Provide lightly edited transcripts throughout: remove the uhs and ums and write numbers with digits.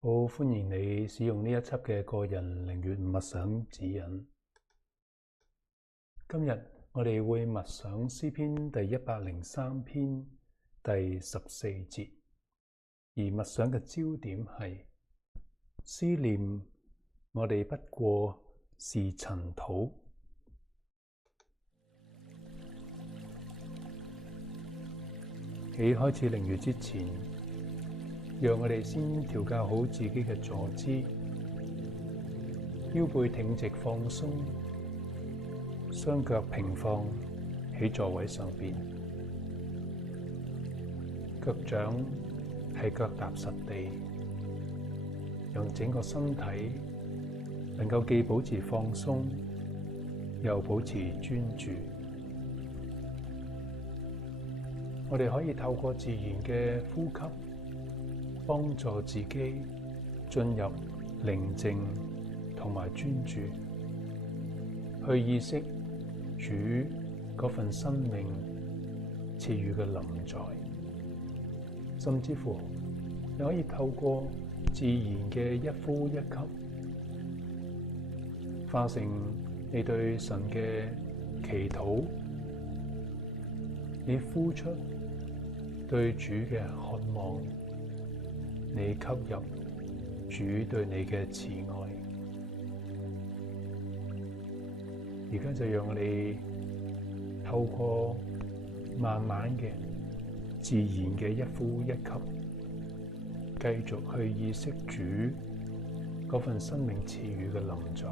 好，歡迎你使用呢一輯嘅個人靈悅默想指引。今日我哋會默想詩篇第103篇第14節，而默想嘅焦點係思念我哋不過是塵土。喺開始靈悅之前，讓我哋先調校好自己嘅坐姿，腰背挺直放鬆，雙腳平放喺座位上邊，腳掌係腳踏實地，讓整個身體能夠既保持放鬆，又保持專注。我哋可以透過自然嘅呼吸，幫助自己進入寧靜同埋專注，去意識主嗰份生命賜予嘅臨在，甚至乎你可以透過自然嘅一呼一吸，化成你對神嘅祈禱，你呼出對主嘅渴望，你吸入主對你嘅慈愛。而家就讓我哋透過慢慢嘅自然嘅一呼一吸，繼續去意識主嗰份生命賜予嘅臨在。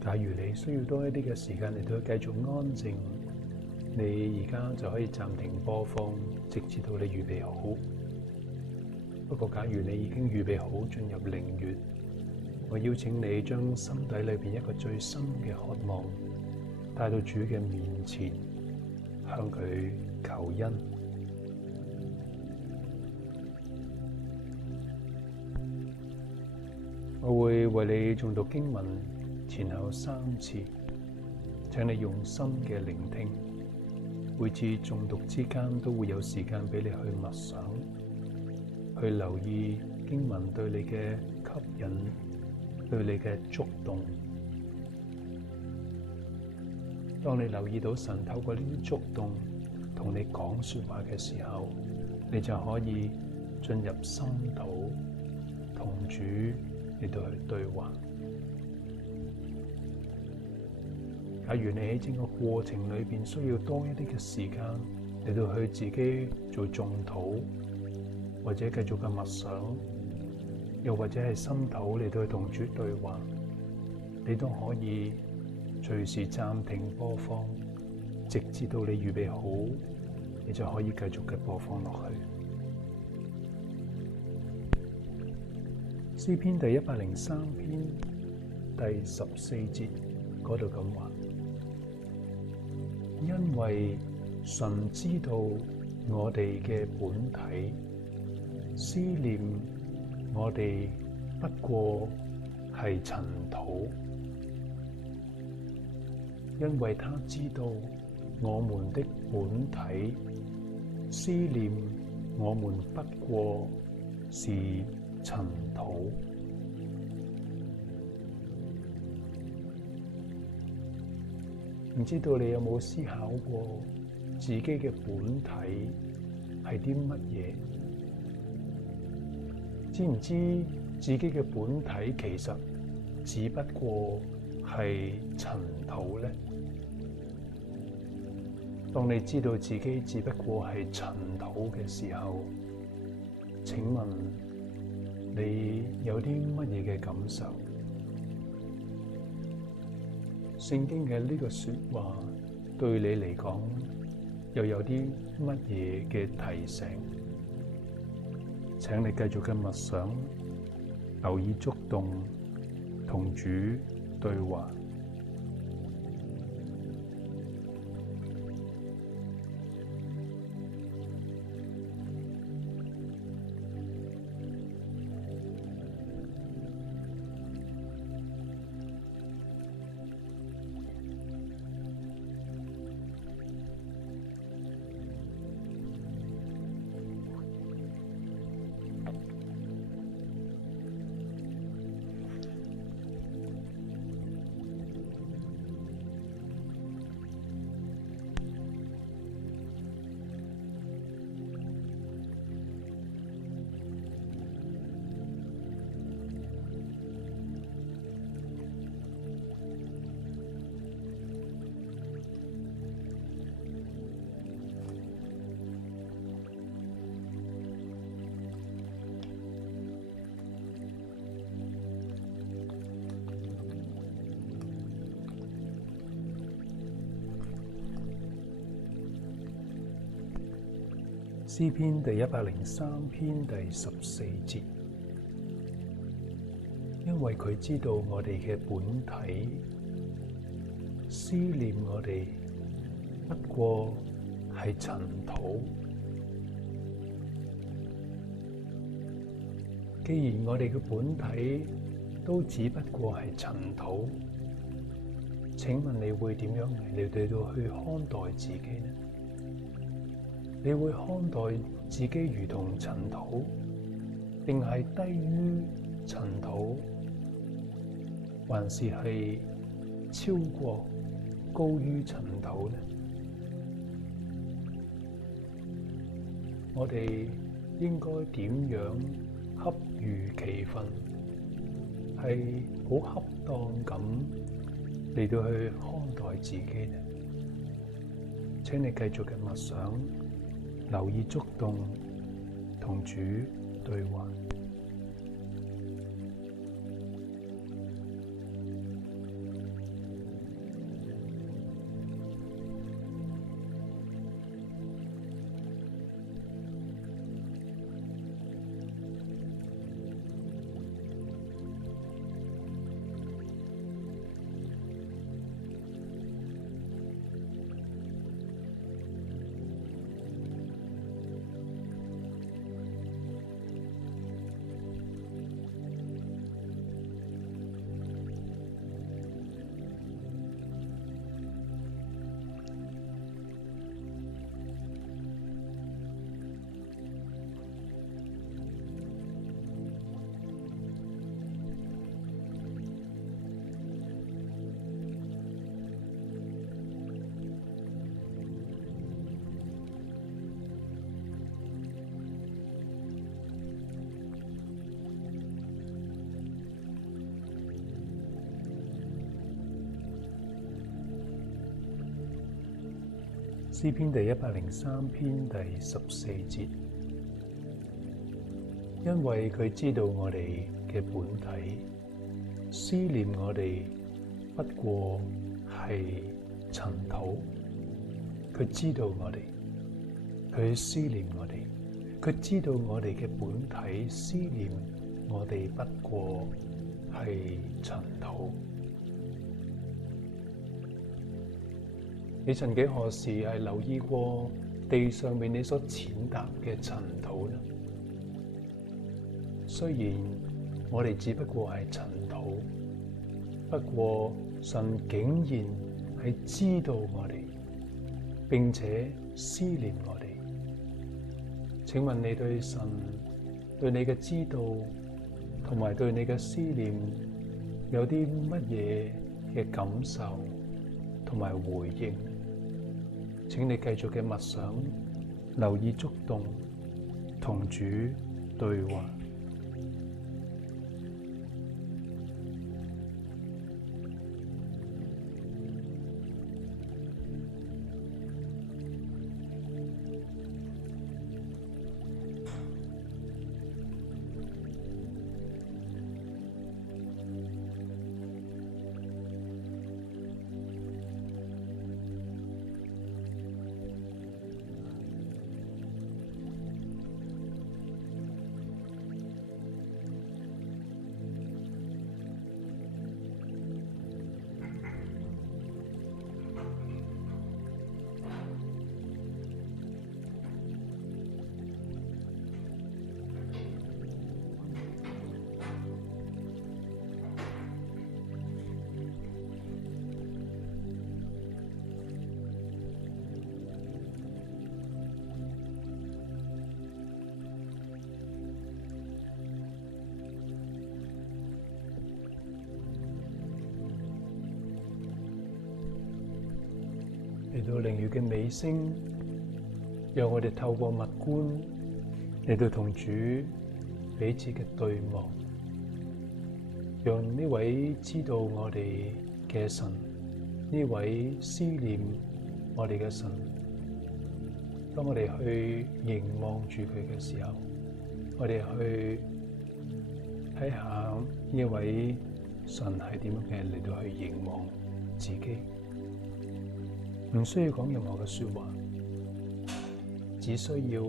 假如你需要多一啲嘅時間嚟到繼續安靜，你而家就可以暫停播放，直至到你預備好。不過假如你已經預備好進入靈悅，我邀請你將心底裏邊一個最深嘅渴望帶到主嘅面前，向佢求恩。我會為你誦讀經文前後3次，請你用心嘅聆聽，每次誦讀之間都會有時間俾你去默想，去留意經文對你嘅吸引，對你嘅觸動。當你留意到神透過呢啲觸動同你講說話嘅時候，你就可以進入心土，同主嚟到去對話。假如你喺整個過程裏邊需要多一啲嘅時間嚟到去自己做誦禱，或者繼續嘅默想，又或者係心土嚟到去同主對話，你都可以隨時暫停播放，直至到你預備好，你就可以繼續嘅播放落去。詩篇第103篇第14節嗰度咁話：因為神知道我哋嘅本體，思念我哋不過係塵土，因為他知道我們的本體，思念我們不過是塵土。唔知道你有冇思考過自己嘅本體係啲乜嘢？知唔知自己嘅本體其實只不過係塵土呢？當你知道自己只不過係塵土嘅時候，請問你有啲乜嘢嘅感受？聖經嘅呢個說話對你嚟講又有啲乜嘢嘅提醒？請你繼續嘅默想，留意觸動，同主對話。詩篇第103篇第14節，因為佢知道我哋嘅本體，思念我哋不過係塵土。既然我哋嘅本體都只不過係塵土，請問你會點樣嚟到去看待自己呢？你會看待自己如同塵土，定係低於塵土，還是係超過高於塵土呢？我哋應該點樣恰如其分，係好恰當咁嚟到去看待自己呢？請你繼續嘅默想，留意觸動，同主對話。詩篇第103篇第14節，因為佢知道我哋嘅本體，思念我哋不過係塵土。佢知道我哋，佢思念我哋，佢知道我哋嘅本體思念我哋不過係塵土。你曾幾何時係留意過地上面你所踐踏嘅塵土呢？雖然我哋只不過係塵土，不過神竟然係知道我哋，並且思念我哋。請問你對神、對你嘅知道同埋對你嘅思念有啲乜嘢嘅感受同埋回應。請你繼續嘅默想，留意觸動，同主對話。嚟到靈月嘅尾聲，讓我哋透過默觀嚟到同主彼此嘅對望，讓呢位知道我哋嘅神，呢位思念我哋嘅神，當我哋去凝望住佢嘅時候，我哋去睇下呢位神係點樣嘅嚟到去凝望自己。唔需要講任何嘅說話，只需要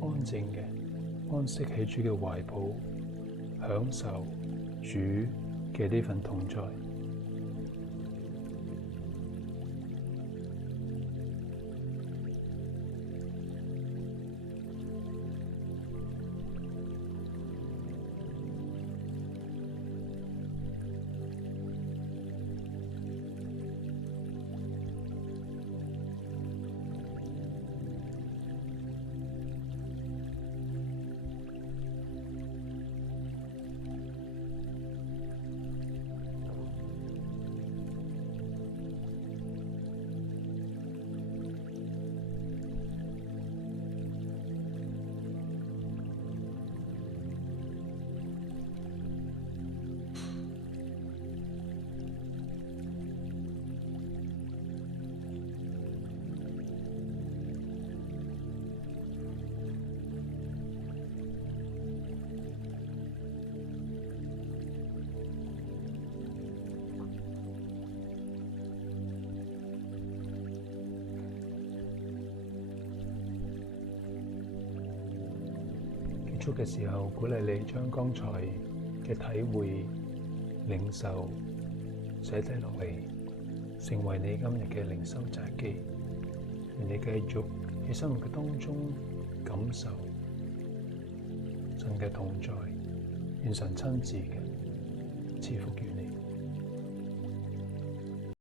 安靜嘅安息喺主嘅懷抱，享受主嘅呢份同在。結束嘅時候，鼓勵你將剛才嘅體會、領受寫低落嚟，成為你今日嘅靈修札記。願你繼續喺生活嘅當中感受神嘅同在，願神親自嘅賜福於你。